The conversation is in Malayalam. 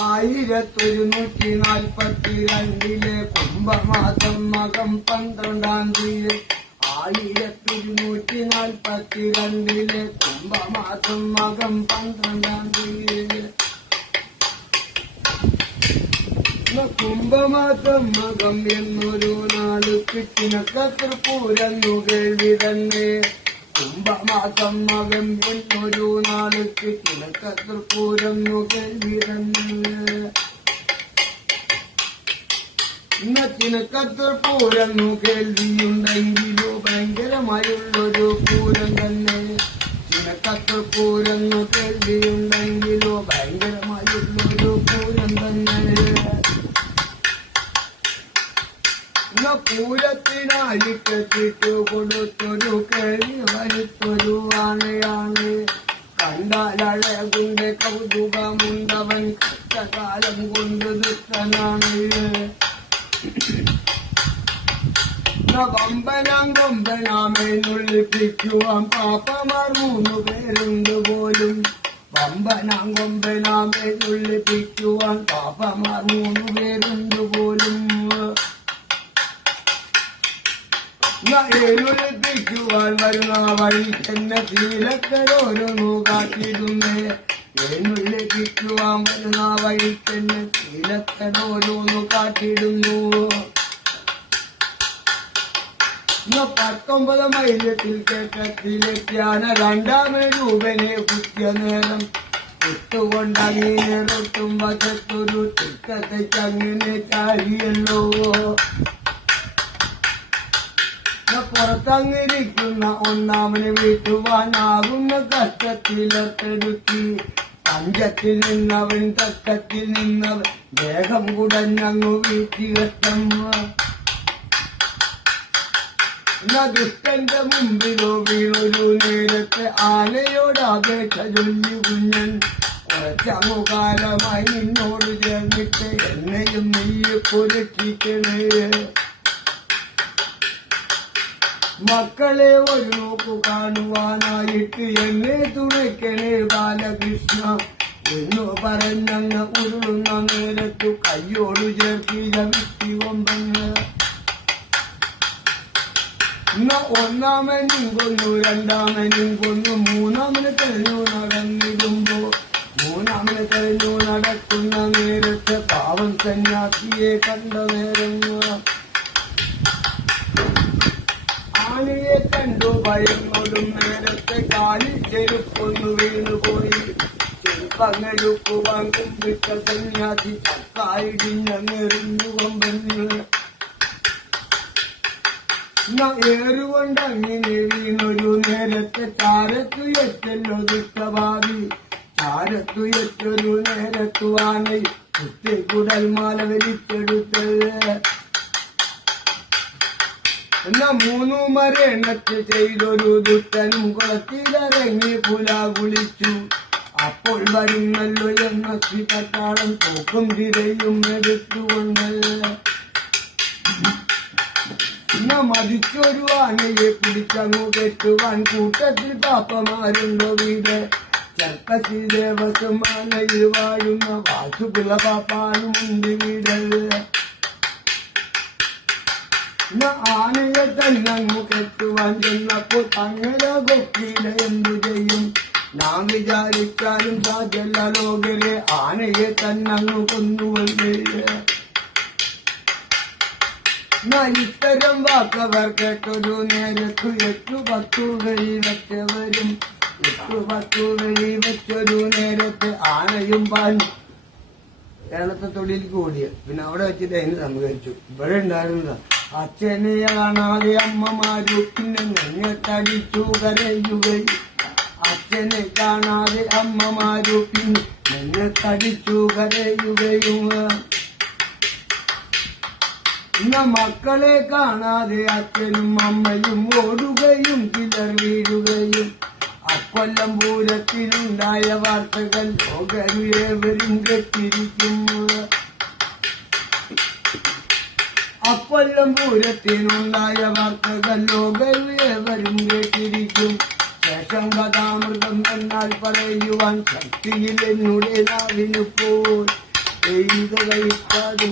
ആയിരത്തൊരുന്നൂറ്റി നാൽപ്പത്തി രണ്ടിലെ കുംഭമാസം മകം പന്ത്രണ്ടാം തീയതി. ആയിരത്തൊരുന്നൂറ്റി നാൽപ്പത്തി രണ്ടിലെ കുംഭമാസം മകം പന്ത്രണ്ടാം തീയതി. കുംഭമാസം മകം എന്നൊരു നാട് കിട്ടിനൊക്കെ പൂരന്നു കേൾവി തന്നെ കുംഭമാസം മകം എന്നൊരു നാളുക്ക് കിട്ടിനക്കത്ര പൂരന്നു കേൾവി തന്നെ ഇന്നത്തിനക്കത്ര പൂരന്നു കേൾവിയുണ്ടെങ്കിലോ ഭയങ്കരമായുള്ളൊരു പൂരം തന്നെ. ചിനക്കത്ര പൂരന്നു കേൾവിയുണ്ടെങ്കിലോ ഭയങ്കരമായുള്ളൊരു പൂരം തന്നെ. ഇന്ന പൂരത്തിനായി കെട്ടിട്ടു കൊടുത്തൊരു കേൾവി വരുത്തൊരു ആനയാണ് കണ്ടാലഴകുണ്ട് കൗതുകമുണ്ടവൻ. കാലം കൊണ്ട് ദുഷ്ടനാണ് വമ്പനാം നുള്ളിപ്പിക്കുവാൻ പാപ്പമാർ മൂന്നു പേരുണ്ട് പോലും. വമ്പനാം കൊമ്പനാമേനുള്ളിപ്പിക്കുവാൻ പാപ്പമാർ മൂന്നു പേരുണ്ട് പോലും. എഴുതിപ്പിക്കുവാൻ വരുന്ന വഴി തന്നെ ശീലക്കരോരൊന്നു കാട്ടിടുന്നേ എഴുതിപ്പിക്കുവാൻ വരുന്ന വഴി തന്നെ ശീലക്കരോരോന്നു കാട്ടിടുന്നു പത്തൊമ്പത് മൈലത്തിൽ കേട്ടത്തിലെത്തിയാണ് രണ്ടാമത് രൂപനെ കുത്തിയ നേരം. കുത്തുകൊണ്ടങ്ങനെ റൊട്ടും വശത്തൊരു തിക്കത്തേക്കങ്ങനെ ചാരിയല്ലോ. പുറത്തങ്ങിരിക്കുന്ന ഒന്നാമനെ വീട്ടുവാനാകുന്ന കഷ്ടത്തിലൊക്കെടുക്കി പഞ്ചത്തിൽ നിന്നവൻ തക്കത്തിൽ നിന്നവൻ ദേഹം കുടഞ്ഞങ്ങു വീട്ടിലെത്തം എന്നാ ദുഷ്ടന്റെ മുമ്പിലോ വീണൊരു നേരത്തെ ആനയോട് അപേക്ഷ ചൊല്ലി കുഞ്ഞൻ. കുറച്ചങ്ങു കാലമായി നിന്നോട് ചേർന്നിട്ട് എന്നെയും നീയെ പൊരക്ഷിക്കണേ മക്കളെ ഒരു നോക്കു കാണുവാനായിട്ട് എന്നെ തുണയ്ക്കണേ ബാലകൃഷ്ണ. എന്നു പറഞ്ഞങ്ങ് ഉരുളുന്ന നേരത്തു കയ്യോട് ചേർത്തിയ വിട്ടി കൊമ്പങ്ങ്. ഒന്നാമനും കൊന്നു രണ്ടാമനും കൊന്നു മൂന്നാമന് തെരഞ്ഞു നടന്നിടുമ്പോ മൂന്നാമന് തെരഞ്ഞു നടക്കുന്ന നേരത്തെ പാവം സന്യാസിയെ കണ്ട നേരം ആനയെ ഭയന്നോടും നേരത്തെ കാലിൽ ചെരുപ്പൊന്നു വീണുപോയി. ചെരുപ്പങ്ങഴുക്കുവാൻ വിട്ട സന്യാസി ചക്കായിടിഞ്ഞെറിഞ്ഞു കൊമ്പഞ്ഞ് ഏറുകൊണ്ട് അങ്ങനെ വീണൊരു നേരത്തെ ചാരത്തു എത്തല്ലോ ഭാവി. ചാരത്തു എത്തൊരു നേരത്തു ആനൈ. കുടൽ മാല വലിച്ചെടുത്ത് എന്നാ മൂന്നു മരണത്ത് ചെയ്തൊരു ദുഷ്ടനും കുളത്തിലിറങ്ങി പുല കുളിച്ചു അപ്പോൾ വരുന്നല്ലോ എന്ന പട്ടാളം തോക്കും തിരയും എടുത്തുകൊണ്ട് ഇന്ന മതിച്ചൊരു ആനയെ പിടിച്ചങ്ങു കെട്ടുവാൻ കൂട്ടത്തിൽ പാപ്പമാരുണ്ടോ വീട്? ചർക്കശി ദേവസ്വം ആനയിൽ വാഴുന്ന വാസുപിള്ള പാപ്പാനും ഉണ്ട് വീടല്ലേ. ആനയെ തന്നങ്ങു കെട്ടുവാൻ ചെന്നപ്പോൾ അങ്ങനെ കൊക്കിയില എന്തു ചെയ്യും? നാം വിചാരിച്ചാലും സാധ്യല്ല ലോകരെ ആനയെ തന്നങ്ങു കൊന്നുവല്ലേ ഇത്തരം വാക്കവർ കേട്ടൊരു നേരത്തു എട്ടു പത്തു വഴി വെച്ചവരും എട്ടു പത്തു വഴി വെച്ചൊരു നേരത്ത് ആനയും പാഞ്ഞു കേരളത്തെ തൊഴിലേക്ക് ഓടിയ പിന്നെ അവിടെ വെച്ചിട്ട് അതിന് സംഭവിച്ചു. ഇവിടെ ഉണ്ടായിരുന്നതാ അച്ഛനെ കാണാതെ അമ്മമാരു പിന്നെ കരയുകയും. അച്ഛനെ കാണാതെ അമ്മമാരു പിന്നെ നെഞ്ഞത്തടിച്ചു കരയുകയും. മക്കളെ കാണാതെ അച്ഛനും അമ്മയും ഓടുകയും ചിലർ വീഴുകയും. അക്കൊല്ലം പൂരത്തിനുണ്ടായ വാർത്തകൾ ലോകരുവരും കെട്ടിരിക്കുന്നു അക്കൊല്ലം പൂരത്തിനുണ്ടായ വാർത്തകൾ ലോകവരും കേട്ടിരിക്കും. ശേഷം കഥാമൃതം എന്നാൽ പറയുവാൻ ശക്തിയിൽ എന്നുടെ നാവിനു പോൽ. എഴുത കഴിക്കാതെ